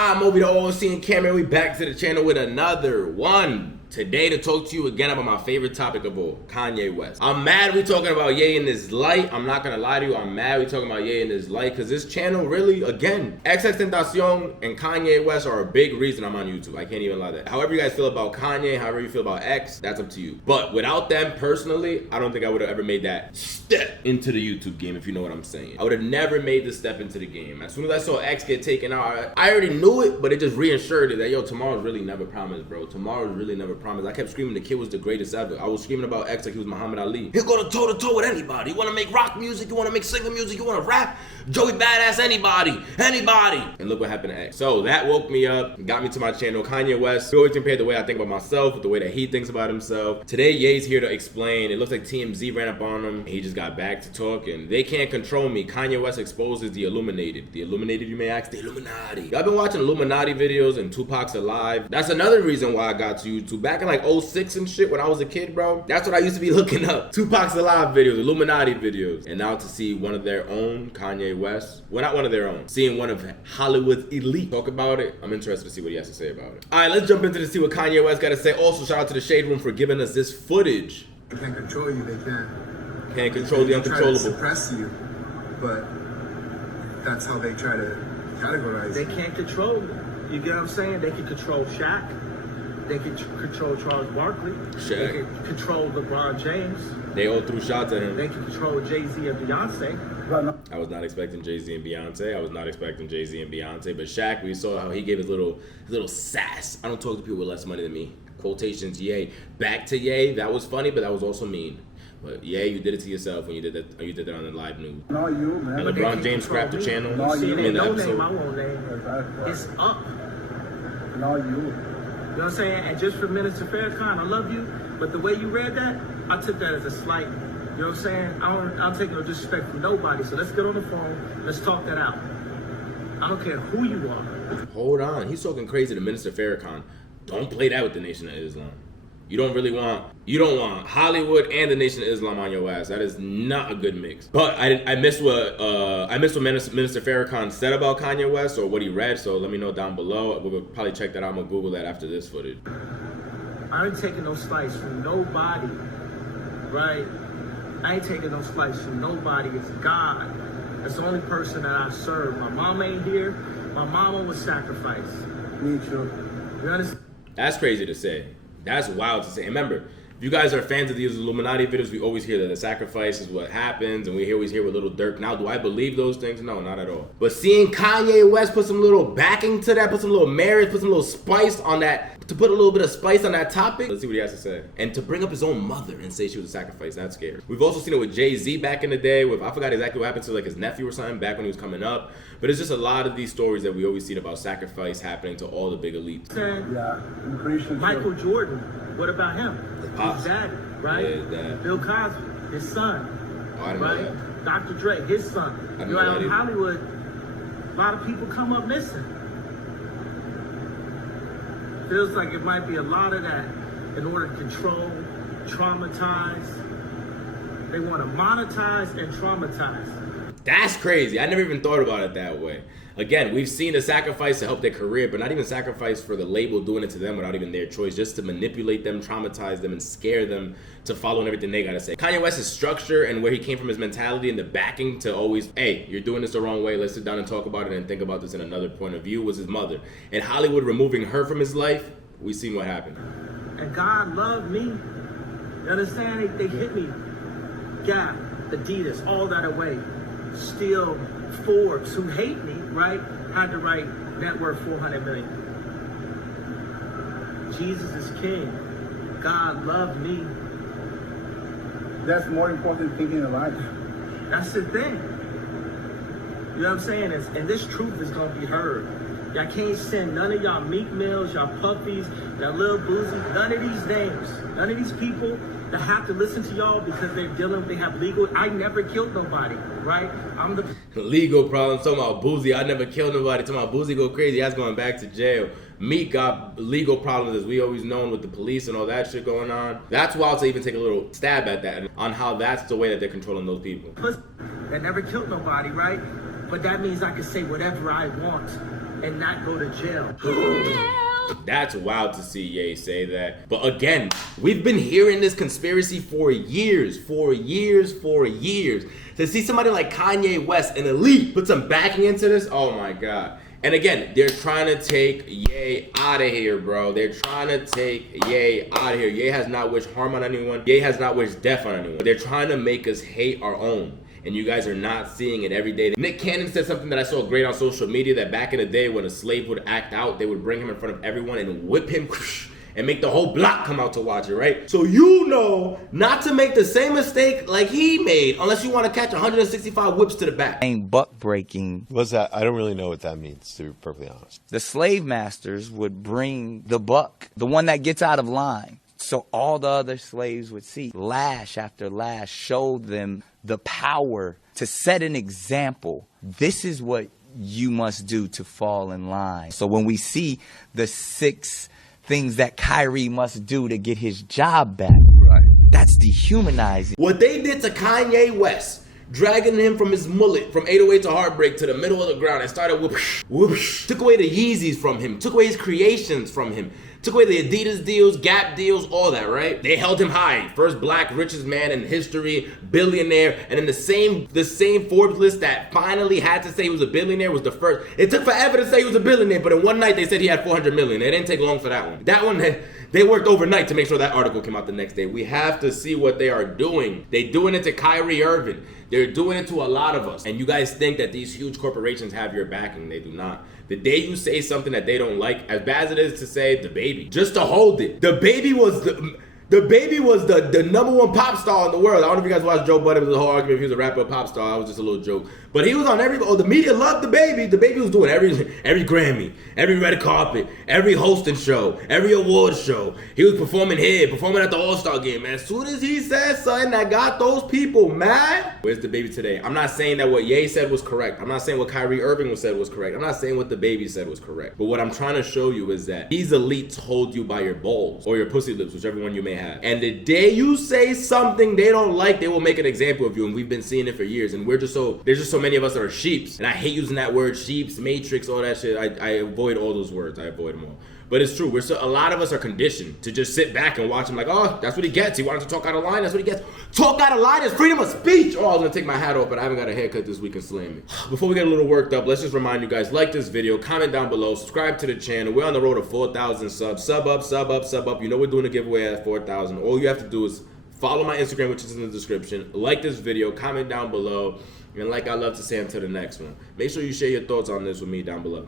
time, over the TheAllSeeingCamera. We back to the channel with another one. Today to talk to you again about my favorite topic of all, Kanye West. I'm mad we talking about Ye in this light. I'm not gonna lie to you, I'm mad we talking about Ye in this light because this channel really, again, XXXTentacion and Kanye West are a big reason I'm on YouTube. I can't even lie to that. However you guys feel about Kanye, however you feel about X, that's up to you. But without them personally, I don't think I would have ever made that step into the YouTube game, if you know what I'm saying. I would have never made the step into the game. As soon as I saw X get taken out, I already knew it, but it just reassured it that, yo, tomorrow's really never promised, bro. Tomorrow's really never promised. I kept screaming the kid was the greatest ever. I was screaming about X like he was Muhammad Ali. He'll go to toe to toe with anybody. You want to make rock music, you want to make singer music, you want to rap, Joey Badass, anybody. And look what happened to X. So that woke me up, got me to my channel. Kanye West, we always compare the way I think about myself with the way that he thinks about himself. Today, Ye's here to explain. It looks like TMZ ran up on him. He just got back to talking. They can't control me. Kanye West exposes the Illuminated. The Illuminated, you may ask? The Illuminati. I've been watching Illuminati videos and Tupac's Alive. That's another reason why I got to YouTube. Back in like 06 and shit when I was a kid, bro. That's what I used to be looking up. Tupac's Alive videos, Illuminati videos. And now to see one of their own, Kanye West. Well, not one of their own. Seeing one of Hollywood's elite talk about it. I'm interested to see what he has to say about it. All right, let's jump into to see what Kanye West got to say. Also, shout out to the Shade Room for giving us this footage. They can't control you. They can't control the uncontrollable. Try to suppress you, but that's how they try to categorize. They can't control you. You get what I'm saying? They can control Shaq. They can control Charles Barkley. They can control LeBron James. They all threw shots at him. They can control Jay-Z and Beyonce. I was not expecting Jay-Z and Beyonce. I was not expecting Jay-Z and Beyonce. But Shaq, we saw how he gave his little sass. I don't talk to people with less money than me. Quotations, Ye. Back to Ye. That was funny, but that was also mean. But yeah, you did it to yourself when you did that. You did that on the live news. No, you, man. And LeBron James scrapped the channel. No, you. In the Name, episode. I won't name. It's up. No, you. You know what I'm saying? And just for Minister Farrakhan, I love you, but the way you read that, I took that as a slight. You know what I'm saying? I don't take no disrespect from nobody. So let's get on the phone. Let's talk that out. I don't care who you are. Hold on. He's talking crazy to Minister Farrakhan. Don't play that with the Nation of Islam. You don't want Hollywood and the Nation of Islam on your ass. That is not a good mix. But I missed what Minister Farrakhan said about Kanye West or what he read. So let me know down below. We'll probably check that out. I'm gonna Google that after this footage. I ain't taking no slice from nobody, right? I ain't taking no slice from nobody. It's God. That's the only person that I serve. My mom ain't here. My mama was sacrificed. Me too. You understand? That's crazy to say. That's wild to say. And remember, if you guys are fans of these Illuminati videos, we always hear that the sacrifice is what happens, and we always hear with Little Dirk. Now, do I believe those things? No, not at all. But seeing Kanye West put some little backing to that, put some little marriage, put some little spice on that, to put a little bit of spice on that topic, let's see what he has to say. And to bring up his own mother and say she was a sacrifice, that's scary. We've also seen it with Jay-Z back in the day, with, I forgot exactly what happened to like his nephew or something back when he was coming up. But it's just a lot of these stories that we always see about sacrifice happening to all the big elites. Yeah, Michael Jordan, what about him? Pops. His dad, right? Yeah, his dad. Bill Cosby, his son. Oh, I didn't know Right? Dr. Dre, his son. I didn't You know know, that in either. Hollywood, a lot of people come up missing. Feels like it might be a lot of that in order to control, traumatize. They want to monetize and traumatize. That's crazy. I never even thought about it that way. Again, we've seen the sacrifice to help their career, but not even sacrifice for the label doing it to them without even their choice, just to manipulate them, traumatize them, and scare them to follow everything they gotta say. Kanye West's structure and where he came from, his mentality and the backing to always, hey, you're doing this the wrong way, let's sit down and talk about it and think about this in another point of view, was his mother. And Hollywood removing her from his life, we've seen what happened. And God loved me. You understand? They hit me. Gap, Adidas, all that away. Still, Forbes, who hate me, right, had to write net worth 400 million. Jesus is king. God loved me. That's more important thing in life. That's the thing. You know what I'm saying? And this truth is going to be heard. Y'all can't send none of y'all Meek Mills, y'all Puffies, y'all Lil Boozy, none of these names, none of these people that have to listen to y'all because they have legal. I never killed nobody, right? I'm the legal problems. Talking about Boozy, I never killed nobody. Talking about Boozy go crazy, that's going back to jail. Meek got legal problems, as we always known, with the police and all that shit going on. That's wild to even take a little stab at that, on how that's the way that they're controlling those people. That never killed nobody, right? But that means I can say whatever I want. and not go to jail. That's wild to see Ye say that. But again, we've been hearing this conspiracy for years. To see somebody like Kanye West, an elite, put some backing into this, oh my God. And again, they're trying to take Ye out of here, bro. They're trying to take Ye out of here. Ye has not wished harm on anyone. Ye has not wished death on anyone. They're trying to make us hate our own. And you guys are not seeing it every day. Nick Cannon said something that I saw great on social media, that back in the day when a slave would act out, they would bring him in front of everyone and whip him and make the whole block come out to watch it, right? So you know not to make the same mistake like he made unless you want to catch 165 whips to the back. Buck breaking. What's that? I don't really know what that means, to be perfectly honest. The slave masters would bring the buck, the one that gets out of line. So all the other slaves would see, lash after lash, showed them the power to set an example. This is what you must do to fall in line. So when we see the 6 things that Kyrie must do to get his job back, right, that's dehumanizing. What they did to Kanye West, dragging him from his mullet, from 808 to Heartbreak to the middle of the ground and started whoosh, whoosh, took away the Yeezys from him, took away his creations from him, took away the Adidas deals, Gap deals, all that, right? They held him high. First black richest man in history, billionaire, and then the same Forbes list that finally had to say he was a billionaire was the first. It took forever to say he was a billionaire, but in one night they said he had 400 million. It didn't take long for that one. That one, they worked overnight to make sure that article came out the next day. We have to see what they are doing. They're doing it to Kyrie Irving. They're doing it to a lot of us. And you guys think that these huge corporations have your backing. They do not. The day you say something that they don't like, as bad as it is to say the baby, just to hold it. The baby was the #1 pop star in the world. I don't know if you guys watched Joe Budden. It was a whole argument if he was a rapper or pop star. It was just a little joke. But he was on the media loved the baby. The baby was doing every Grammy, every red carpet, every hosting show, every award show. He was performing here, performing at the All-Star game. And as soon as he said something that got those people mad, where's the baby today? I'm not saying that what Ye said was correct. I'm not saying what Kyrie Irving said was correct. I'm not saying what the baby said was correct. But what I'm trying to show you is that these elites hold you by your balls or your pussy lips, whichever one you may have. And the day you say something they don't like, they will make an example of you. And we've been seeing it for years. And there's just so many of us that are sheeps. And I hate using that word, sheeps, matrix, all that shit. I avoid all those words. I avoid them all. But it's true. A lot of us are conditioned to just sit back and watch him like, oh, that's what he gets. He wanted to talk out of line. That's what he gets. Talk out of line is freedom of speech. Oh, I was going to take my hat off, but I haven't got a haircut this week and slam me. Before we get a little worked up, let's just remind you guys, like this video, comment down below, subscribe to the channel. We're on the road to 4,000 subs. Sub up. You know we're doing a giveaway at 4,000. All you have to do is follow my Instagram, which is in the description. Like this video, comment down below. And like I love to say, until the next one, make sure you share your thoughts on this with me down below.